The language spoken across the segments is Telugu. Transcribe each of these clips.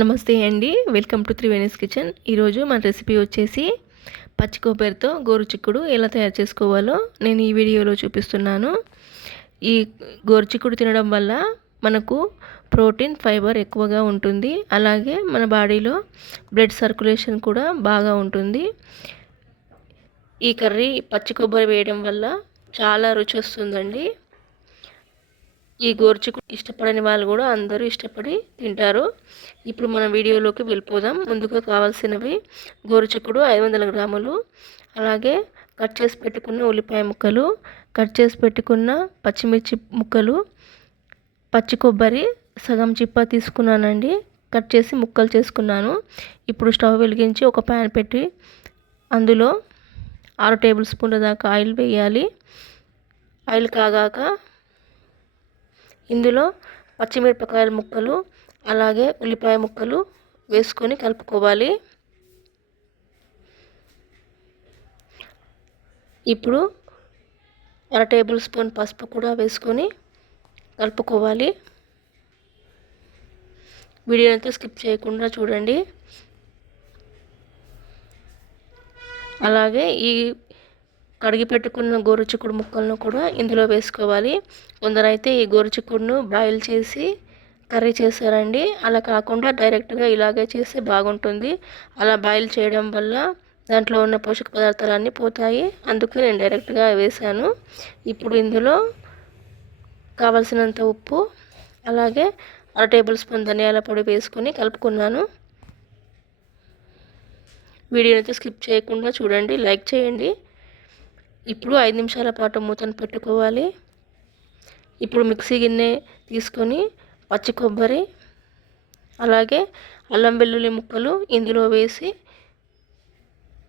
నమస్తే అండి. Welcome to Triveni's kitchen. ఈరోజు మన రెసిపీ వచ్చేసి పచ్చి కొబ్బరితో గోరుచిక్కుడు ఎలా తయారు చేసుకోవాలో నేను ఈ వీడియోలో చూపిస్తున్నాను. ఈ గోరుచిక్కుడు తినడం వల్ల మనకు ప్రోటీన్ ఫైబర్ ఎక్కువగా ఉంటుంది. అలాగే మన బాడీలో బ్లడ్ సర్క్యులేషన్ కూడా బాగా ఉంటుంది. ఈ కర్రీ పచ్చి కొబ్బరి వేయడం వల్ల చాలా రుచి వస్తుందండి. ఈ గోర్చుకు ఇష్టపడని వాళ్ళు కూడా అందరూ ఇష్టపడి తింటారు. ఇప్పుడు మనం వీడియోలోకి వెళ్ళిపోదాం. ముందుగా కావాల్సినవి గోరుచిక్కుడు ఐదు వందల గ్రాములు అలాగే కట్ చేసి పెట్టుకున్న ఉల్లిపాయ ముక్కలు కట్ చేసి పెట్టుకున్న పచ్చిమిర్చి ముక్కలు పచ్చి కొబ్బరి సగం చిప్ప తీసుకున్నానండి. కట్ చేసి ముక్కలు చేసుకున్నాను. ఇప్పుడు స్టవ్ వెలిగించి ఒక ప్యాన్ పెట్టి అందులో ఆరు టేబుల్ స్పూన్ల దాకా ఆయిల్ వేయాలి. ఆయిల్ కాగాక ఇందులో పచ్చిమిరపకాయల ముక్కలు అలాగే ఉల్లిపాయ ముక్కలు వేసుకొని కలుపుకోవాలి. ఇప్పుడు అర టేబుల్ స్పూన్ పసుపు కూడా వేసుకొని కలుపుకోవాలి. వీడియోతో స్కిప్ చేయకుండా చూడండి. అలాగే ఈ కడిగి పెట్టుకున్న గోరుచిక్కుడు ముక్కలను కూడా ఇందులో వేసుకోవాలి. కొందరైతే ఈ గోరుచిక్కుడును బాయిల్ చేసి కర్రీ చేశారండి అలా కాకుండా డైరెక్ట్గా ఇలాగే చేస్తే బాగుంటుంది. అలా బాయిల్ చేయడం వల్ల దాంట్లో ఉన్న పోషక పదార్థాలన్నీ పోతాయి. అందుకే నేను డైరెక్ట్గా వేసాను ఇప్పుడు ఇందులో కావలసినంత ఉప్పు అలాగే అర టేబుల్ స్పూన్ ధనియాల పొడి వేసుకొని కలుపుకున్నాను. వీడియోనైతే స్కిప్ చేయకుండా చూడండి లైక్ చేయండి. ఇప్పుడు ఐదు నిమిషాల పాటు మూతను పెట్టుకోవాలి. ఇప్పుడు మిక్సీ గిన్నె తీసుకొని పచ్చి కొబ్బరి అలాగే అల్లం వెల్లుల్లి ముక్కలు ఇందులో వేసి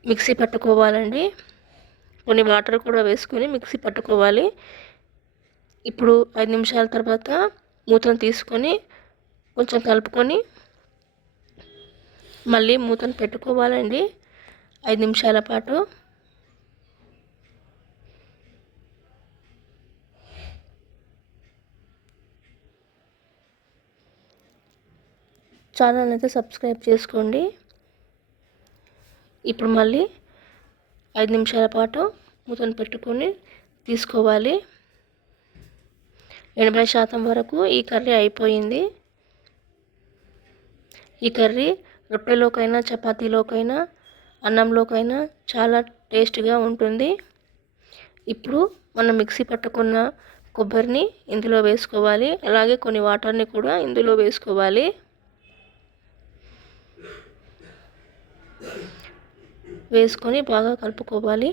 మిక్సీ పట్టుకోవాలండి. కొన్ని వాటర్ కూడా వేసుకొని మిక్సీ పట్టుకోవాలి. ఇప్పుడు ఐదు నిమిషాల తర్వాత మూతను తీసుకొని కొంచెం కలుపుకొని మళ్ళీ మూతను పెట్టుకోవాలండి. ఐదు నిమిషాల పాటు ఛానల్ అయితే సబ్స్క్రైబ్ చేసుకోండి. ఇప్పుడు మళ్ళీ ఐదు నిమిషాల పాటు మూతను పెట్టుకొని తీసుకోవాలి. ఎనభై శాతం వరకు ఈ కర్రీ అయిపోయింది. ఈ కర్రీ రొట్టెలోకైనా చపాతీలోకైనా అన్నంలోకైనా చాలా టేస్ట్గా ఉంటుంది. ఇప్పుడు మనం మిక్సీ పట్టుకున్న కొబ్బరిని ఇందులో వేసుకోవాలి. అలాగే కొన్ని వాటర్ని కూడా ఇందులో వేసుకోవాలి. వేసుకొని బాగా కలుపుకోవాలి.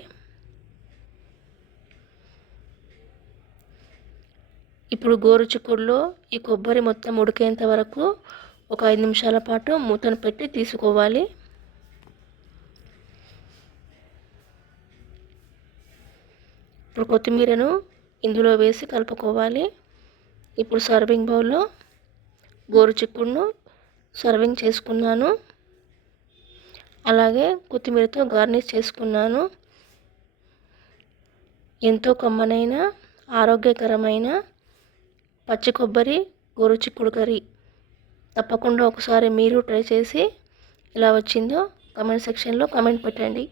ఇప్పుడు గోరుచిక్కుడులో ఈ కొబ్బరి మొత్తం ఉడికేంత వరకు ఒక ఐదు నిమిషాల పాటు మూతను పెట్టి తీసుకోవాలి. ఇప్పుడు కొత్తిమీరను ఇందులో వేసి కలుపుకోవాలి. ఇప్పుడు సర్వింగ్ బౌల్లో గోరుచిక్కుడును సర్వింగ్ చేసుకున్నాను. అలాగే కొత్తిమీరతో గార్నిష్ చేసుకున్నాను. ఎంతో కమ్మనైన ఆరోగ్యకరమైన పచ్చి కొబ్బరి గోరుచిక్కుడు కర్రీ. తప్పకుండా ఒకసారి మీరు ట్రై చేసి ఎలా వచ్చిందో కమెంట్ సెక్షన్లో కమెంట్ పెట్టండి.